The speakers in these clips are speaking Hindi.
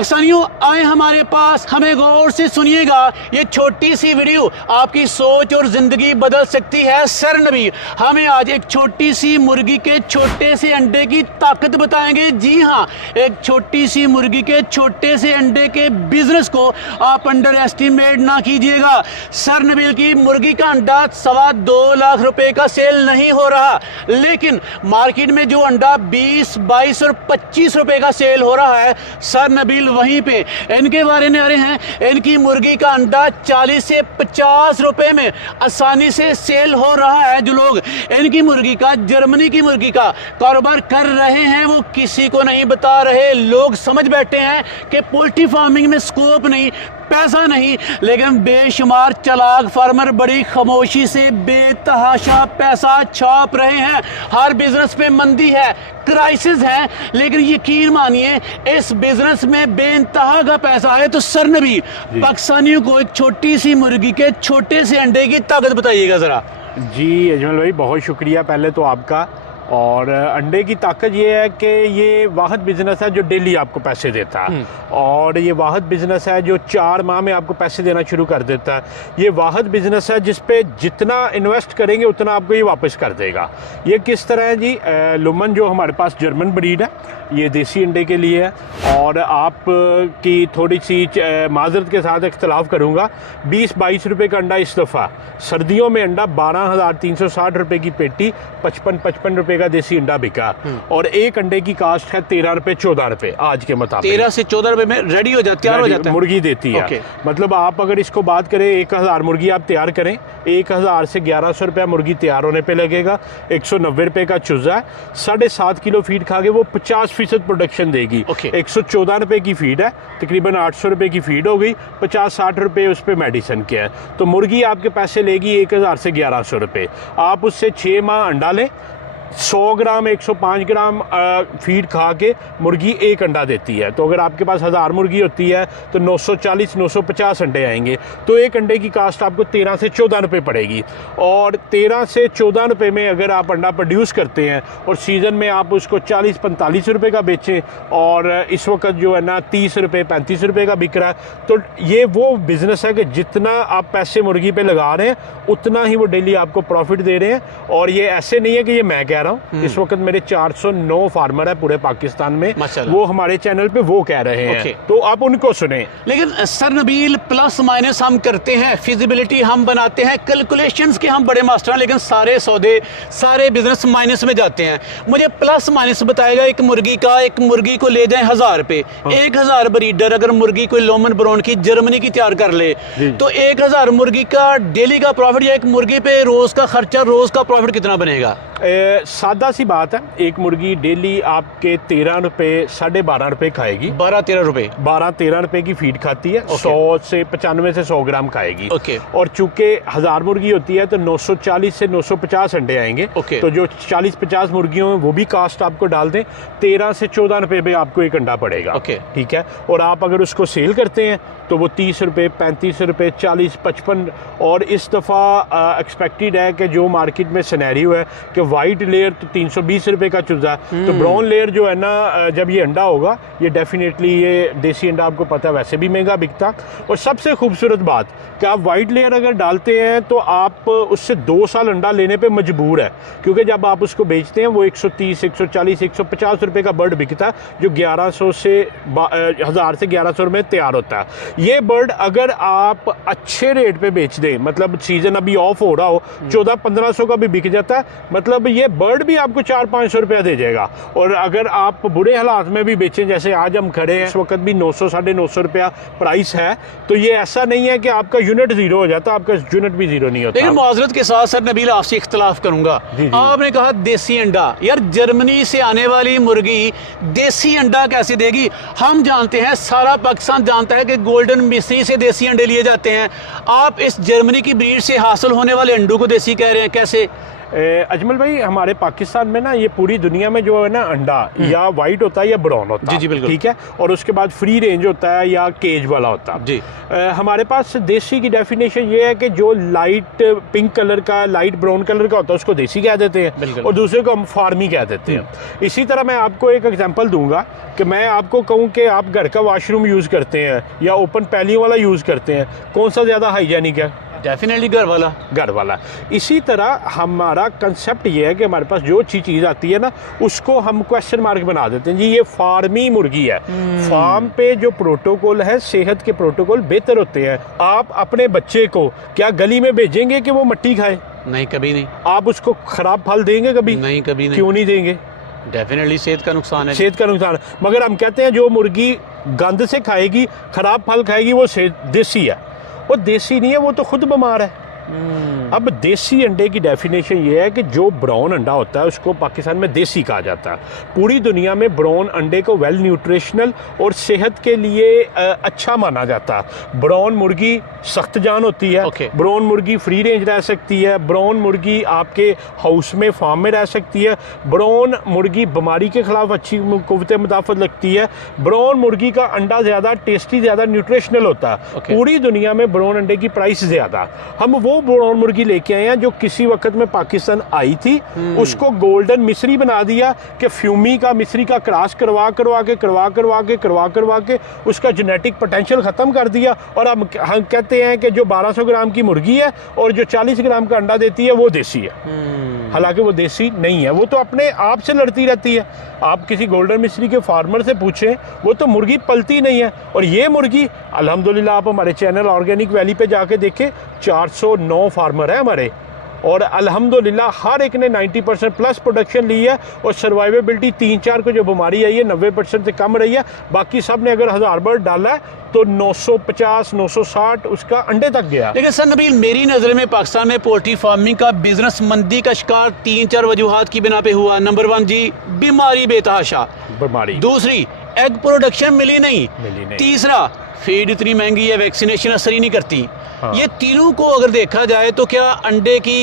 पाकिस्तानियों आए हमारे पास, हमें गौर से सुनिएगा। ये छोटी सी वीडियो आपकी सोच और जिंदगी बदल सकती है। सर नबील हमें आज एक छोटी सी मुर्गी के छोटे से अंडे की ताकत बताएंगे। जी हाँ, एक छोटी सी मुर्गी के छोटे से अंडे के बिजनेस को आप अंडर एस्टिमेट ना कीजिएगा। सर नबील की मुर्गी का अंडा 2.25 लाख रुपए का सेल नहीं हो रहा, लेकिन मार्केट में जो अंडा 20, 22 और 25 रुपए का सेल हो रहा है, सर नबील वहीं पे इनके बारे में आ रहे हैं। इनकी मुर्गी का अंडा 40 से 50 रुपए में आसानी से सेल हो रहा है। जो लोग इनकी मुर्गी का, जर्मनी की मुर्गी का कारोबार कर रहे हैं, वो किसी को नहीं बता रहे। लोग समझ बैठे हैं कि पोल्ट्री फार्मिंग में स्कोप नहीं, पैसा नहीं, लेकिन बेशुमार चालाक फार्मर बड़ी खामोशी से बेतहाशा पैसा छाप रहे हैं। हर बिजनेस पे मंदी है, क्राइसिस है, लेकिन यकीन मानिए इस बिजनेस में बेइंतहा का पैसा है। तो सर नबी पाकिस्तानियों को एक छोटी सी मुर्गी के छोटे से अंडे की ताकत बताइएगा जरा। जी अजमल भाई, बहुत शुक्रिया पहले तो आपका। और अंडे की ताकत ये है कि ये वाहिद बिजनेस है जो डेली आपको पैसे देता है, और ये वाहिद बिजनेस है जो 4 माह में आपको पैसे देना शुरू कर देता है। ये वाहिद बिजनेस है जिस पे जितना इन्वेस्ट करेंगे उतना आपको ये वापस कर देगा। ये किस तरह है जी? लुमन जो हमारे पास जर्मन ब्रीड है, ये देसी अंडे के लिए है। और आप की थोड़ी सी माजरत के साथ इख्तलाफ करूँगा, 20-22 रुपये का अंडा इस दफ़ा सर्दियों में अंडा 12,360 रुपये की पेटी, 55 रुपये का देसी अंडा बिका। और एक अंडे की कास्ट है 13 रुपये 14 रुपये आज के मुताबिक। 13 से 14 रुपये में रेडी हो जाता, तैयार हो जाता है, मुर्गी देती है। मतलब आप अगर इसको बात करें, 1000 मुर्गी आप तैयार करें, 1000 से 1100 रुपया मुर्गी तैयार होने पे लगेगा। 190 रुपये का चूजा है, 7.5 किलो फीड खा के वो 50% प्रोडक्शन देगी। 114 रुपये की फीड है, तकरीबन 800 रुपये की फीड हो गई, 50-60 रुपये उस पर मेडिसिन के है। तो मुर्गी आपके पैसे लेगी 1000 से 1100 रुपये। आप उससे 6 माह अंडा लें, 100 ग्राम 105 ग्राम फीड खा के मुर्गी एक अंडा देती है। तो अगर आपके पास 1000 मुर्गी होती है तो 940-950 अंडे आएंगे। तो एक अंडे की कास्ट आपको 13 से 14 रुपये पड़ेगी। और 13 से 14 रुपये में अगर आप अंडा प्रोड्यूस करते हैं और सीज़न में आप उसको 40-45 रुपये का बेचें, और इस वक्त जो है ना 30 रुपये 35 रुपये का बिक रहा है, तो ये वो बिज़नेस है कि जितना आप पैसे मुर्गी पे लगा रहे हैं उतना ही वो डेली आपको प्रॉफिट दे रहे हैं। और ये ऐसे नहीं है कि ये मैं कह रहा हूं, इस वक्त मेरे 409 फार्मर है पूरे पाकिस्तान में, वो हमारे चैनल पे वो कह रहे हैं, तो आप उनको सुने। लेकिन सर नबील प्लस माइनस हम करते हैं, फिजिबिलिटी हम बनाते हैं, कैलकुलेशंस के हम बड़े मास्टर हैं, लेकिन सारे सौदे, सारे बिजनेस माइनस में जाते हैं। मुझे प्लस माइनस बताएगा एक मुर्गी का। एक मुर्गी को ले जाए 1000 रुपए, 1000 ब्रीडर अगर मुर्गी कोई लोमन ब्राउन की जर्मनी की तैयार कर ले, तो 1000 मुर्गी का डेली का प्रॉफिट या एक मुर्गी पे रोज का खर्चा, रोज का प्रॉफिट कितना बनेगा? सादा सी बात है, एक मुर्गी डेली आपके 13 रुपये 12.5 रुपये खाएगी। 12-13 रुपये, 12-13 रुपये की फीड खाती है। 100 से 95 से 100 ग्राम खाएगी। और चूंकि 1000 मुर्गी होती है तो 940 से 950 अंडे आएंगे। तो जो 40-50 मुर्गियों में वो भी कास्ट आपको डाल दें, 13 से 14 रुपये में आपको एक अंडा पड़ेगा। ठीक है। और आप अगर उसको सेल करते हैं तो वो 30 रुपये 35 रुपये 40-55। और इस दफ़ा एक्सपेक्टेड है कि जो मार्केट में सिनेरियो है कि वाइट लेयर तो 320 रुपये का चूजा, तो ब्राउन लेयर जो है ना, जब ये अंडा होगा, ये डेफिनेटली ये देसी अंडा आपको पता है वैसे भी महंगा बिकता। और सबसे खूबसूरत बात कि आप वाइट लेयर अगर डालते हैं तो आप उससे 2 साल अंडा लेने पे मजबूर है, क्योंकि जब आप उसको बेचते हैं वो 130, 140, 150 रुपये का बर्ड बिकता है, जो 1100 से 1000 से 1100 रुपये तैयार होता है। ये बर्ड अगर आप अच्छे रेट पे बेच दें, मतलब सीजन अभी ऑफ हो रहा हो, 1400-1500 का भी बिक जाता है, मतलब ये बर्ड भी आपको 400-500 रुपया दे जाएगा। और अगर आप बुरे हालात में भी बेचें, जैसे आज हम खड़े हैं, इस वक्त भी 900-950 रुपया प्राइस है, तो ये ऐसा नहीं है कि आपका यूनिट जीरो हो जाता, आपका यूनिट भी जीरो नहीं होता। लेकिन माजरत के साथ सर नबील आपसे इख्तलाफ करूंगा। आपने कहा देसी अंडा, यार जर्मनी से आने वाली मुर्गी देसी अंडा कैसे देगी? हम जानते हैं, सारा पाकिस्तान जानता है कि गोल्डन मिस्री से देसी अंडे लिए जाते हैं। आप इस जर्मनी की ब्रीड से हासिल होने वाले अंडों को देसी कह रहे हैं, कैसे? अजमल भाई हमारे पाकिस्तान में ना ये पूरी दुनिया में जो है ना अंडा या वाइट होता है या ब्राउन होता है, जी बिल्कुल, ठीक है, और उसके बाद फ्री रेंज होता है या केज वाला होता है जी। हमारे पास देसी की डेफिनेशन ये है कि जो लाइट पिंक कलर का, लाइट ब्राउन कलर का होता है उसको देसी कह देते हैं और दूसरे को हम फार्मी कह देते हैं। इसी तरह मैं आपको एक एग्जांपल दूंगा कि मैं आपको कहूं कि आप घर का वॉशरूम यूज़ करते हैं या ओपन पैलियों वाला यूज़ करते हैं, कौन सा ज़्यादा हाइजेनिक है? डेफिनेटली घर वाला। घर वाला। इसी तरह हमारा कंसेप्ट ये है कि हमारे पास जो अच्छी चीज़ आती है ना उसको हम क्वेश्चन मार्क बना देते हैं, जी ये फार्मी मुर्गी है। फार्म पे जो प्रोटोकॉल है, सेहत के प्रोटोकॉल बेहतर होते हैं। आप अपने बच्चे को क्या गली में भेजेंगे कि वो मट्टी खाए? नहीं, कभी नहीं। आप उसको खराब फल देंगे कभी? नहीं, कभी नहीं। क्यों नहीं देंगे? डेफिनेटली सेहत का नुकसान है। सेहत का नुकसान। मगर हम कहते हैं जो मुर्गी गंद से खाएगी, खराब फल खाएगी, वो देसी है। वो देसी नहीं है, वो तो खुद बीमार है। अब देसी अंडे की डेफिनेशन ये है कि जो ब्राउन अंडा होता है उसको पाकिस्तान में देसी कहा जाता है। पूरी दुनिया में ब्राउन अंडे को वेल न्यूट्रिशनल और सेहत के लिए अच्छा माना जाता है। ब्राउन मुर्गी सख्त जान होती है, ब्राउन मुर्गी फ्री रेंज रह सकती है, ब्राउन मुर्गी आपके हाउस में फार्म में रह सकती है, ब्राउन मुर्गी बीमारी के खिलाफ अच्छी कुव्वत मुदाफ़त लगती है, ब्राउन मुर्गी का अंडा ज़्यादा टेस्टी, ज़्यादा न्यूट्रिशनल होता है। पूरी दुनिया में ब्राउन अंडे की प्राइस ज़्यादा। हम वो ब्राउन मुर्गी लेके आए हैं जो किसी वक्त में पाकिस्तान आई थी, उसको गोल्डन मिस्री बना दिया कि फ्यूमी का मिस्री का क्रॉस करवा के उसका जेनेटिक पोटेंशियल ख़त्म कर दिया। और हम कहते हैं कि जो 1200 ग्राम की मुर्गी है और जो 40 ग्राम का अंडा देती है वो देसी है। हालांकि वो देसी नहीं है, वो तो अपने आप से लड़ती रहती है। आप किसी गोल्डन मिस्री के फार्मर से पूछें, वो तो मुर्गी पलती नहीं है। और ये मुर्गी अल्हम्दुलिल्लाह आप हमारे चैनल ऑर्गेनिक वैली पे जाके देखें, 409 फार्मर है हमारे और अल्हम्दुलिल्लाह हर एक ने 90% प्लस प्रोडक्शन ली है और सर्वाइवेबिलिटी 3-4 को जो बीमारी आई है 90% से कम रही है। बाकी सब ने अगर 1000 बर्ड डाला है तो 950 960 उसका अंडे तक गया। लेकिन सर नबील, मेरी नज़र में पाकिस्तान में पोल्ट्री फार्मिंग का बिजनेस मंदी का शिकार 3-4 वजूहात की बिना पे हुआ। नंबर 1 जी बीमारी बेतहाशा, बीमारी। दूसरी एग प्रोडक्शन मिली नहीं। तीसरा फीड इतनी महंगी है, वैक्सीनेशन असर ही नहीं करती। हाँ। ये तीनों को अगर देखा जाए तो क्या अंडे की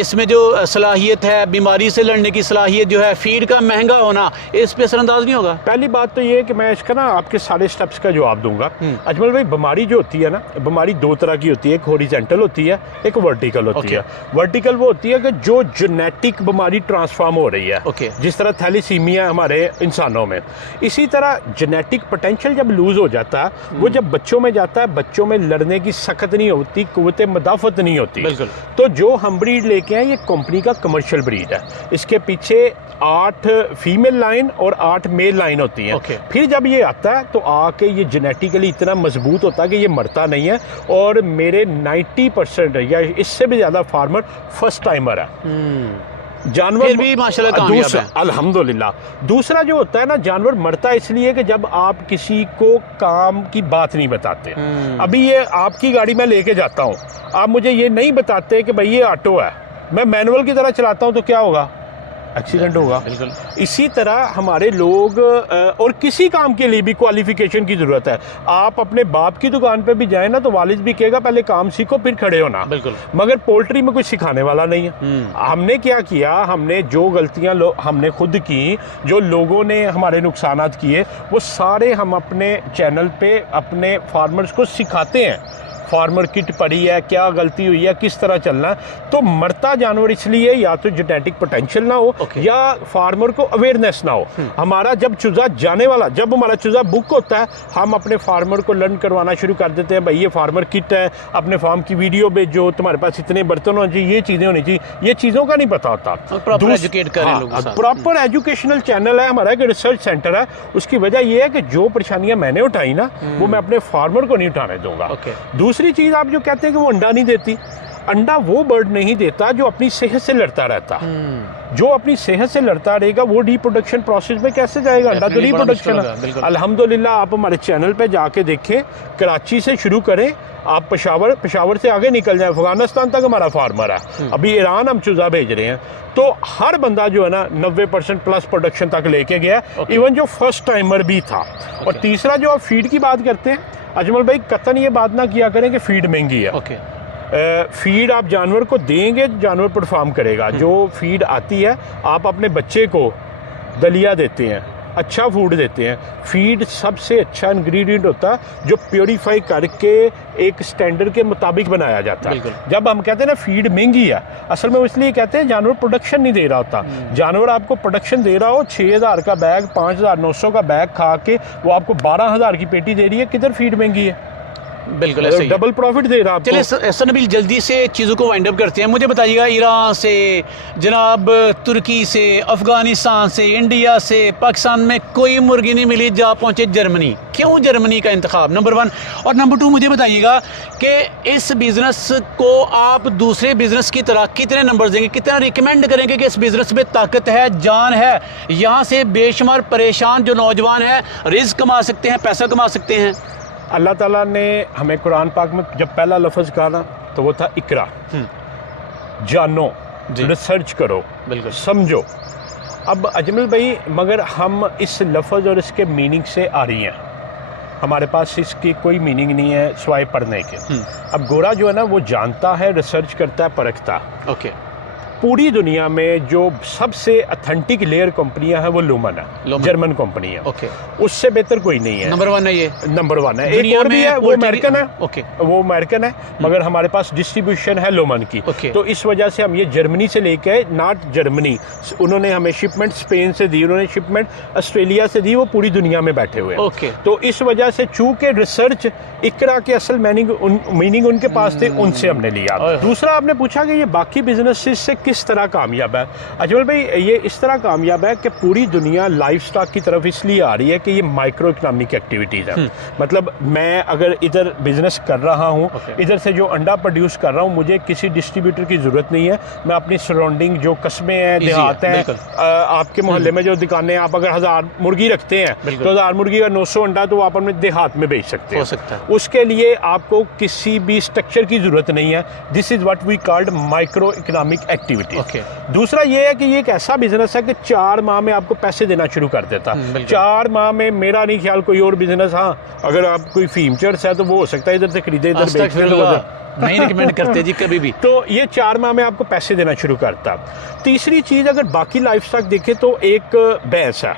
इसमें जो सलाहियत है, बीमारी से लड़ने की सलाहियत जो है, फीड का महंगा होना, इस पे असरअंदाज नहीं होगा? पहली बात तो ये है कि मैं इसका ना आपके सारे स्टेप्स का जवाब दूंगा। अजमल भाई, बीमारी जो होती है ना, बीमारी 2 तरह की होती है, एक हॉरिजॉन्टल होती है, एक वर्टिकल होती है। वर्टिकल वो होती है कि जो जेनेटिक बीमारी ट्रांसफॉर्म हो रही है, जिस तरह थैलीसीमिया हमारे इंसानों में, इसी तरह जेनेटिक पोटेंशियल जब लूज हो जाता है, वो जब बच्चों में जाता है, बच्चों में लड़ने की सख्त नहीं होती, कुव्वत मुदाफ़त नहीं होती। तो जो हम ब्रीड लेके आए, ये कंपनी का कमर्शियल ब्रीड है। इसके पीछे 8 फीमेल लाइन और 8 मेल लाइन होती है। फिर जब ये आता है तो आके ये जेनेटिकली इतना मजबूत होता है कि ये मरता नहीं है। और मेरे 90% या इससे भी ज़्यादा फार्मर फर्स्ट टाइमर है। जानवर भी माशाल्लाह कामयाब है, अल्हम्दुलिल्लाह। दूसरा जो होता है ना, जानवर मरता इसलिए कि जब आप किसी को काम की बात नहीं बताते। अभी ये आपकी गाड़ी में लेके जाता हूँ, आप मुझे ये नहीं बताते कि भाई ये ऑटो है, मैं मैनुअल की तरह चलाता हूँ, तो क्या होगा? एक्सीडेंट होगा। इसी तरह हमारे लोग और किसी काम के लिए भी क्वालिफिकेशन की ज़रूरत है। आप अपने बाप की दुकान पे भी जाए ना तो वालिद भी कहेगा पहले काम सीखो फिर खड़े होना। मगर पोल्ट्री में कुछ सिखाने वाला नहीं है। हमने क्या किया, हमने जो गलतियां हमने खुद की, जो लोगों ने हमारे नुकसानात किए, वो सारे हम अपने चैनल पे अपने फार्मर्स को सिखाते हैं। फार्मर किट पड़ी है, क्या गलती हुई है, किस तरह चलना है। तो मरता जानवर इसलिए या तो जेनेटिक पोटेंशियल ना हो या फार्मर को अवेयरनेस ना हो। हमारा जब चूजा जाने वाला, जब हमारा चूजा बुक होता है, हम अपने फार्मर को लर्न करवाना शुरू कर देते हैं। भाई ये फार्मर किट है, अपने फार्म की वीडियो भेजो, तुम्हारे पास इतने बर्तन होने चाहिए, ये चीज़ें होनी चाहिए। ये चीज़ों का नहीं पता होता। प्रॉपर एजुकेशनल चैनल है हमारा, एक रिसर्च सेंटर है। उसकी वजह यह है कि जो परेशानियां मैंने उठाई ना, वो मैं अपने फार्मर को नहीं उठाने दूंगा। दूसरी चीज, आप जो कहते हैं कि वो अंडा नहीं देती, अंडा वो बर्ड नहीं देता जो अपनी सेहत से लड़ता रहता। जो अपनी सेहत से लड़ता रहेगा वो रिप्रोडक्शन प्रोसेस में कैसे जाएगा? अंडा तो रिप्रोडक्शन है। अल्हम्दुलिल्लाह आप हमारे चैनल पे जाके देखें, कराची से शुरू करें, आप पेशावर से आगे निकल जाए, अफगानिस्तान तक हमारा फार्मर है। अभी ईरान हम चूजा भेज रहे हैं। तो हर बंदा जो है ना 90% प्लस प्रोडक्शन तक लेके गया, इवन जो फर्स्ट टाइमर भी था। और तीसरा जो आप फीड की बात करते हैं, अजमल भाई कतन ये बात ना किया करें कि फीड महंगी है। फीड आप जानवर को देंगे, जानवर परफॉर्म करेगा। जो फीड आती है, आप अपने बच्चे को दलिया देते हैं, अच्छा फूड देते हैं। फीड सबसे अच्छा इंग्रेडिएंट होता है जो प्योरीफाई करके एक स्टैंडर्ड के मुताबिक बनाया जाता है। जब हम कहते हैं ना फीड महंगी है, असल में वो इसलिए कहते हैं जानवर प्रोडक्शन नहीं दे रहा होता। जानवर आपको प्रोडक्शन दे रहा हो, 6000 का बैग, 5900 का बैग खा के वो आपको 12000 की पेटी दे रही है, किधर फीड महंगी है? बिल्कुल ऐसे डबल प्रॉफिट दे रहा है। चलिए सर नबील, जल्दी से चीज़ों को वाइंड अप करते हैं। मुझे बताइएगा, ईरान से, जनाब तुर्की से, अफगानिस्तान से, इंडिया से, पाकिस्तान में कोई मुर्गी नहीं मिली, जा पहुंचे जर्मनी। क्यों जर्मनी का इंतखाब? नंबर 1। और नंबर 2 मुझे बताइएगा कि इस बिज़नेस को आप दूसरे बिज़नेस की तरह कितने नंबर देंगे, कितना रिकमेंड करेंगे कि इस बिज़नेस में ताकत है, जान है, यहाँ से बेशुमार परेशान जो नौजवान हैं रिज़्क कमा सकते हैं, पैसा कमा सकते हैं? अल्लाह ताला ने हमें कुरान पाक में जब पहला लफ्ज़ कहा ना तो वो था इकरा, जानो, रिसर्च करो, बिल्कुल समझो। अब अजमल भाई, मगर हम इस लफ्ज़ और इसके मीनिंग से आ रही हैं, हमारे पास इसकी कोई मीनिंग नहीं है सिवाय पढ़ने के। अब गोरा जो है ना वो जानता है, रिसर्च करता है, परखता। ओके, पूरी दुनिया में जो सबसे अथेंटिक लेयर कंपनियां हैं वो लूमन है, जर्मन कंपनी है। ओके, उससे बेहतर कोई नहीं है। नंबर 1 है ये, नंबर 1 है। एक और भी है, वो अमेरिकन है। ओके, वो अमेरिकन है, मगर हमारे पास डिस्ट्रीब्यूशन है लूमन की। तो इस वजह से हम ये जर्मनी से लेके, नॉट जर्मनी, उन्होंने हमें शिपमेंट स्पेन से दी, उन्होंने शिपमेंट ऑस्ट्रेलिया से दी, वो पूरी दुनिया में बैठे हुए हैं। ओके, तो इस वजह से चूंकि रिसर्च इकरा के असल मीनिंग उनके पास थे, उनसे हमने लिया। दूसरा, आपने पूछा कि ये बाकी बिजनेसेस से किस तरह कामयाब है। अजमल भाई, ये इस तरह कामयाब है कि पूरी दुनिया लाइफ स्टॉक की तरफ इसलिए आ रही है कि ये माइक्रो इकोनॉमिक एक्टिविटीज़ है। मतलब मैं अगर इधर बिजनेस कर रहा हूँ, इधर से जो अंडा प्रोड्यूस कर रहा हूँ, मुझे किसी डिस्ट्रीब्यूटर की ज़रूरत नहीं है। मैं अपनी सराउंडिंग जो कस्बे हैं, देहात हैं, आपके मोहल्ले में जो दुकानें, आप अगर 1000 मुर्गी रखते हैं तो 1000 मुर्गी का 900 अंडा तो आप अपने देहात में बेच सकते हैं। उसके लिए आपको किसी भी स्ट्रक्चर की ज़रूरत नहीं है। This is what we called micro economic activity. दूसरा ये है कि ये एक ऐसा बिजनेस है कि 4 माह में आपको पैसे देना शुरू कर देता। 4 माह में मेरा नहीं ख्याल कोई और बिजनेस, हाँ अगर आप कोई फीचर्स है तो वो हो सकता है इधर से खरीदे इधर बेच, नहीं रिकमेंड करते जी कभी भी। तो ये 4 माह में आपको पैसे देना शुरू करता। तीसरी चीज, अगर बाकी लाइफ स्टॉक देखे तो एक भैंस है,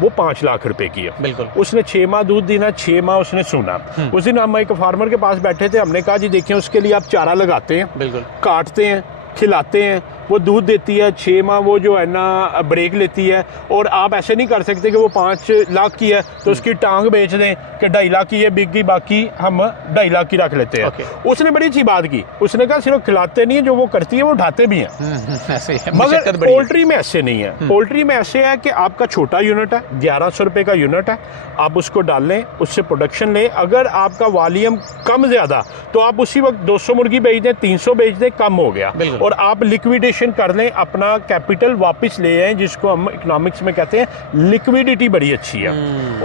वो 5 लाख रुपए की है। बिल्कुल, उसने 6 माह दूध देना, 6 माह उसने सूना। उस दिन हम एक फार्मर के पास बैठे थे, हमने कहा जी देखिए उसके लिए आप चारा लगाते हैं, बिल्कुल काटते हैं, खिलाते हैं, वो दूध देती है, 6 माह वो जो है ना ब्रेक लेती है। और आप ऐसे नहीं कर सकते कि वो 5 लाख की है तो उसकी टांग बेच दें कि 2.5 लाख की है बिक गई, बाकी हम 2.5 लाख की रख लेते हैं। उसने बड़ी अच्छी बात की, उसने कहा सिर्फ खिलाते नहीं है, जो वो करती है वो ढाते भी हैं। मगर पोल्ट्री में ऐसे नहीं है। पोल्ट्री में ऐसे है कि आपका छोटा यूनिट है, 1100 रुपये का यूनिट है, आप उसको डाल लें, उससे प्रोडक्शन लें। अगर आपका वॉल्यूम कम ज़्यादा तो आप उसी वक्त 200 मुर्गी बेच दें, 300 बेच दें, कम हो गया, और आप लिक्विडेशन कर लें, अपना कैपिटल वापस ले आए, जिसको हम इकोनॉमिक्स में कहते हैं लिक्विडिटी बड़ी अच्छी है।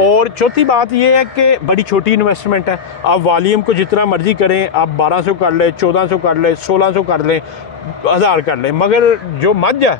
और चौथी बात यह है कि बड़ी छोटी इन्वेस्टमेंट है, आप वॉल्यूम को जितना मर्जी करें, आप 1200 कर लें, 1400 कर लें, 1600 कर लें, 1000 कर लें, मगर जो मझ है,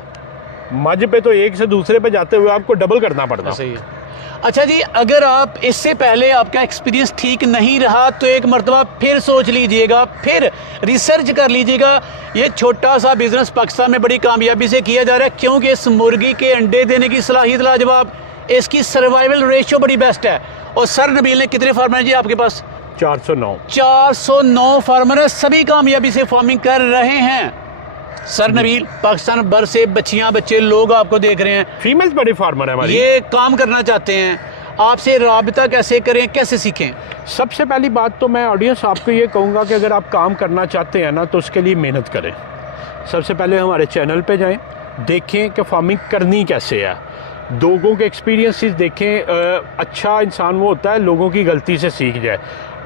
मझ पे तो एक से दूसरे पे जाते हुए आपको डबल करना पड़ता। सही है। अच्छा जी, अगर आप इससे पहले आपका एक्सपीरियंस ठीक नहीं रहा तो एक मरतबा फिर सोच लीजिएगा, फिर रिसर्च कर लीजिएगा। ये छोटा सा बिजनेस पाकिस्तान में बड़ी कामयाबी से किया जा रहा है, क्योंकि इस मुर्गी के अंडे देने की सलाहियत लाजवाब, इसकी सर्वाइवल रेशियो बड़ी बेस्ट है। और सर नबील ने कितने फार्मर हैं जी आपके पास? 409 फार्मर है, सभी कामयाबी से फार्मिंग कर रहे हैं। सर नबील, पाकिस्तान भर से बच्चियां बच्चे लोग आपको देख रहे हैं, फीमेल्स बड़े फार्मर है हमारी, ये काम करना चाहते हैं, आपसे राबिता कैसे करें, कैसे सीखें? सबसे पहली बात तो मैं ऑडियंस आपको ये कहूँगा कि अगर आप काम करना चाहते हैं ना तो उसके लिए मेहनत करें। सबसे पहले हमारे चैनल पे जाएं, देखें कि फार्मिंग करनी कैसे है, लोगों के एक्सपीरियंसेस देखें। अच्छा इंसान वो होता है लोगों की गलती से सीख जाए।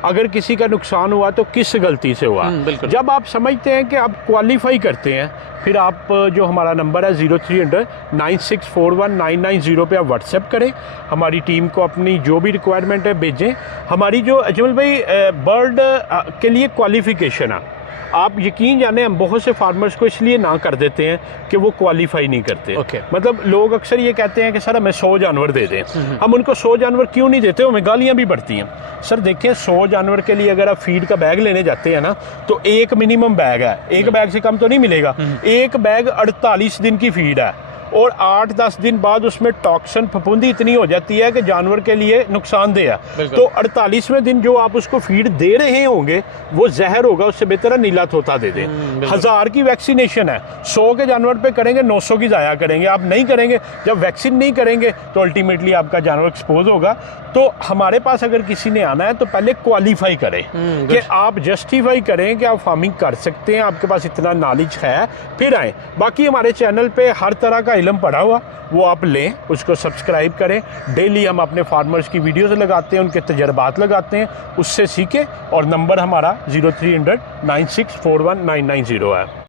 अगर किसी का नुकसान हुआ तो किस गलती से हुआ। जब आप समझते हैं कि आप क्वालिफाई करते हैं, फिर आप जो हमारा नंबर है 0300 9641 पे आप व्हाट्सएप करें, हमारी टीम को अपनी जो भी रिक्वायरमेंट है भेजें। हमारी जो अजमल भाई बर्ड के लिए क्वालिफिकेशन है, आप यकीन जाने हम बहुत से फार्मर्स को इसलिए ना कर देते हैं कि वो क्वालिफाई नहीं करते। मतलब लोग अक्सर ये कहते हैं कि सर हमें 100 जानवर दे दें। हम उनको 100 जानवर क्यों नहीं देते, हमें गालियाँ भी पड़ती हैं। सर देखें, 100 जानवर के लिए अगर आप फीड का बैग लेने जाते हैं ना, तो एक मिनिमम बैग है, एक बैग से कम तो नहीं मिलेगा। एक बैग 48 दिन की फीड है और 8-10 दिन बाद उसमें टॉक्सिन फफूंदी इतनी हो जाती है कि जानवर के लिए नुकसानदेह है। तो 48वें दिन जो आप उसको फीड दे रहे होंगे वो जहर होगा, उससे बेहतर है नीला तोता दे दें। 1000 की वैक्सीनेशन है, 100 के जानवर पे करेंगे, 900 की ज़ाया करेंगे। आप नहीं करेंगे, जब वैक्सीन नहीं करेंगे तो अल्टीमेटली आपका जानवर एक्सपोज होगा। तो हमारे पास अगर किसी ने आना है तो पहले क्वालिफाई करें कि आप जस्टिफाई करें कि आप फार्मिंग कर सकते हैं, आपके पास इतना नॉलेज है, फिर आएँ। बाकी हमारे चैनल पे हर तरह का इल्म पड़ा हुआ, वो आप लें, उसको सब्सक्राइब करें। डेली हम अपने फार्मर्स की वीडियोस लगाते हैं, उनके तजर्बात लगाते हैं, उससे सीखें। और नंबर हमारा 0300 9641 990 है।